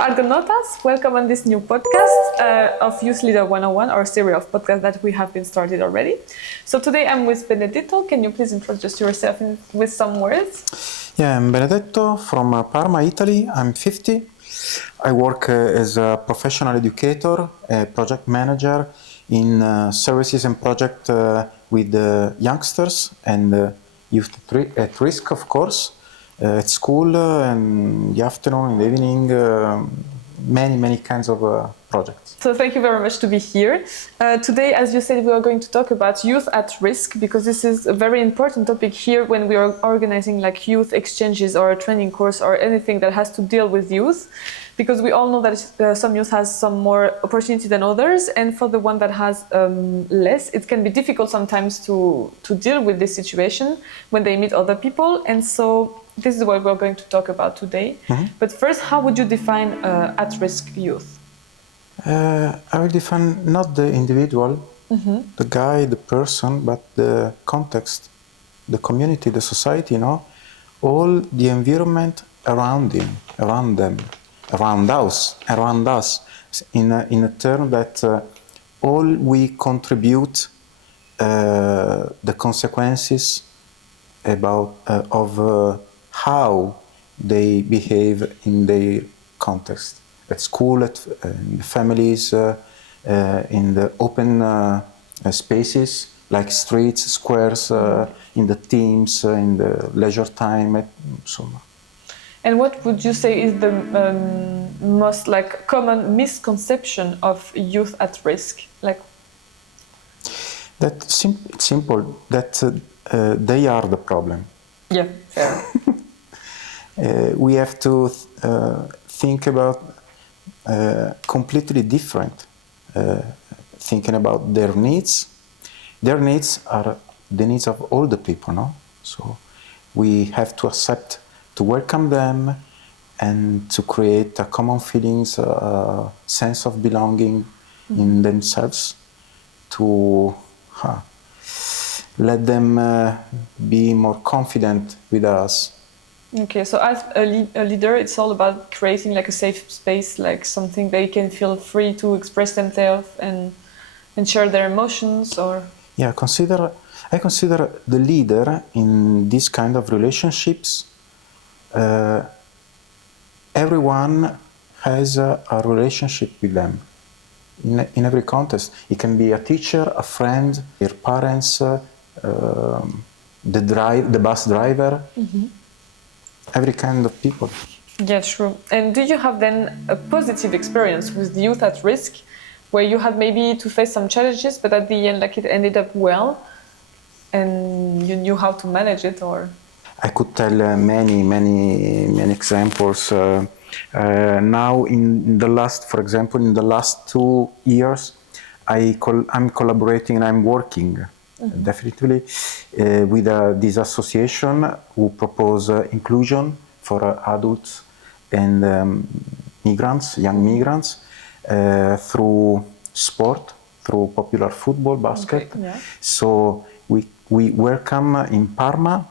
Argonautas, welcome on this new podcast of Youth Leader 101, our series of podcasts that we have been started already. So today I'm with Benedetto. Can you please introduce yourself with some words? Yeah, I'm Benedetto from Parma, Italy. I'm 50. I work as a professional educator, a project manager in services and projects with youngsters and youth at risk, of course, at school in the afternoon, in the evening, many kinds of projects. So thank you very much to be here. Today, as you said, we are going to talk about youth at risk, because this is a very important topic here when we are organizing like youth exchanges or a training course or anything that has to deal with youth. Because we all know that some youth has some more opportunity than others, and for the one that has less, it can be difficult sometimes to deal with this situation when they meet other people. And so this is what we're going to talk about today. Mm-hmm. But first, how would you define at-risk youth? I will define not the individual, mm-hmm. the guy, the person, but the context, the community, the society, all the environment around him, around them. Around us, in a term that all we contribute the consequences of how they behave in their context, at school, in the families, in the open spaces like streets, squares, in the teams, in the leisure time, so on. And what would you say is the most common misconception of youth at risk? It's simple. That they are the problem. Yeah, fair. We have to think about completely different. Thinking about their needs. Their needs are the needs of all the people, no? So we have to accept, to welcome them, and to create a common feelings, a sense of belonging mm-hmm. in themselves, to let them be more confident with us. Okay, so as a leader, it's all about creating a safe space, something they can feel free to express themselves and share their emotions, or... Yeah, I consider the leader in this kind of relationships. Everyone has a relationship with them in every context. It can be a teacher, a friend, your parents, the bus driver, mm-hmm. every kind of people. Yeah, true. And do you have then a positive experience with the youth at risk, where you had maybe to face some challenges, but at the end it ended up well, and you knew how to manage it, or... I could tell many examples. Now, for example, in the last 2 years, I'm collaborating and I'm working mm-hmm. definitely with this association who propose inclusion for adults and migrants, young migrants, through sport, through popular football, basket. Okay, yeah. So we welcome in Parma.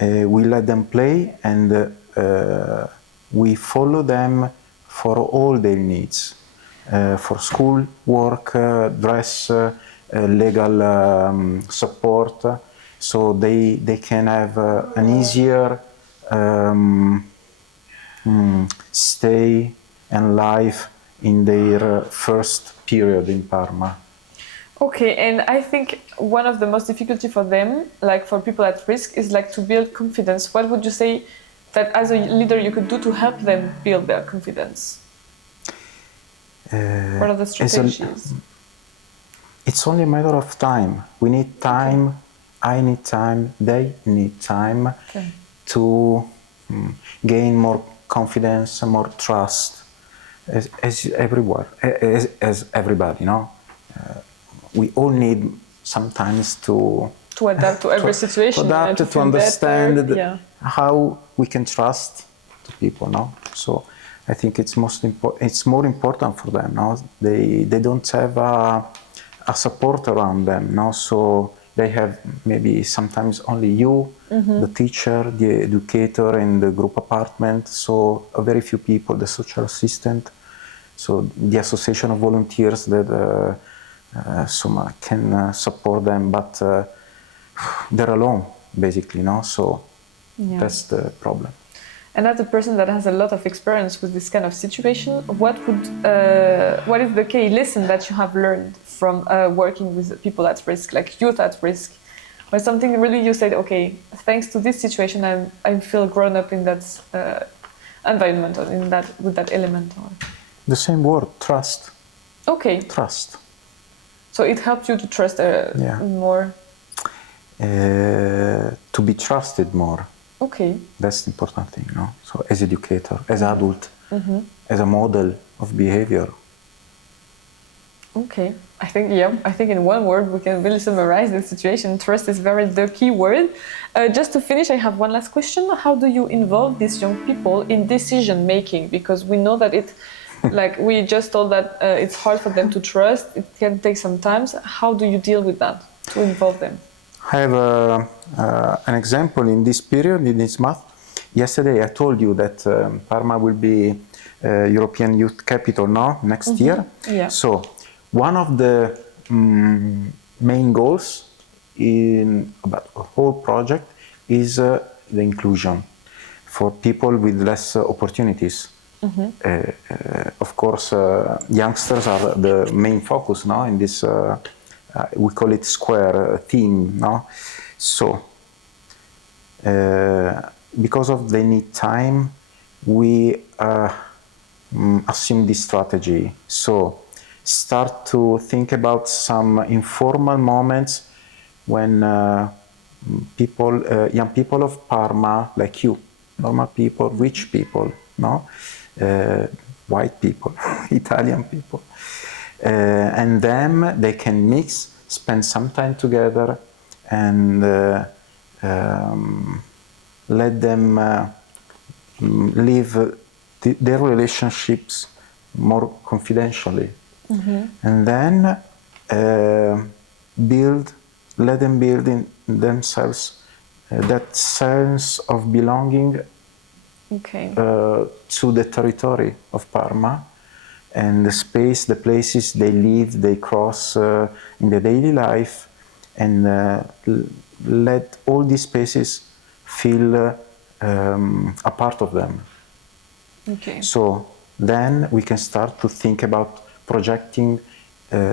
We let them play, and we follow them for all their needs, for school, work, dress, legal support, so they can have an easier stay and life in their first period in Parma. Okay, and I think one of the most difficulty for them, for people at risk, is to build confidence. What would you say that as a leader you could do to help them build their confidence? What are the strategies? It's only a matter of time. We need time, okay. I need time, they need time, okay. to gain more confidence, more trust, as everywhere, as everybody, we all need sometimes to adapt to every situation, to adapt, to understand yeah. how we can trust the people. So I think it's more important for them. They don't have a support around them. So they have maybe sometimes only you, the teacher, the educator in the group apartment, so a very few people, the social assistant, so the association of volunteers that can support them, but they're alone, basically, no? So that's the problem. And as a person that has a lot of experience with this kind of situation, what is the key lesson that you have learned from working with people at risk, like youth at risk? Or something really you said, okay, thanks to this situation, I feel grown up in that environment or with that element? Or... The same word, trust. Okay. Trust. So it helped you to trust more? To be trusted more. Okay. That's the important thing, no? So as educator, as adult, as a model of behavior. Okay. I think in one word we can really summarize the situation. Trust is the key word. Just to finish, I have one last question. How do you involve these young people in decision making? Because we know that like we just told that it's hard for them to trust. It can take some time. How do you deal with that, to involve them? I have an example in this period, in this month. Yesterday I told you that Parma will be European Youth Capital now, next year. Yeah. So one of the main goals in about the whole project is the inclusion for people with less opportunities. Of course, youngsters are the main focus now in this we call it square theme, no? So because of they need time, we assume this strategy. So start to think about some informal moments when young people of Parma, like you, normal people, rich people, no, white people, Italian people. And then they can mix, spend some time together, and let them live their relationships more confidentially. And then let them build in themselves that sense of belonging to the territory of Parma, and the space, the places they live, they cross in their daily life, and let all these spaces feel a part of them. Okay. So then we can start to think about projecting,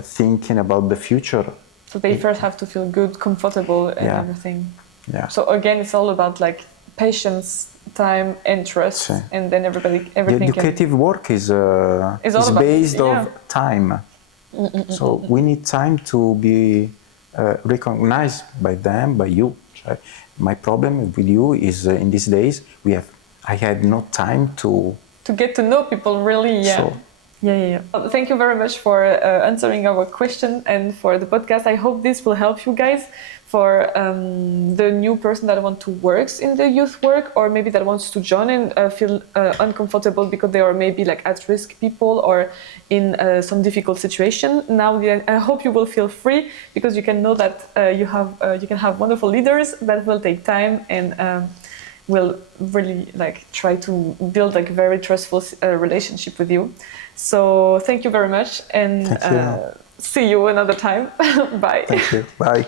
thinking about the future. So they first have to feel good, comfortable, and everything. Yeah. So again, it's all about like patience, time, and trust, and then everything. The educative work is based on time. So we need time to be recognized by them, by you. My problem with you is in these days I had no time to get to know people really. Yeah. So, Well, thank you very much for answering our question and for the podcast. I hope this will help you guys for the new person that wants to work in the youth work, or maybe that wants to join and feel uncomfortable because they are maybe like at-risk people or in some difficult situation. Now, I hope you will feel free because you can know that you can have wonderful leaders that will take time and will really like try to build like a very trustful relationship with you. So thank you very much, and see you another time. Bye. Thank you. Bye.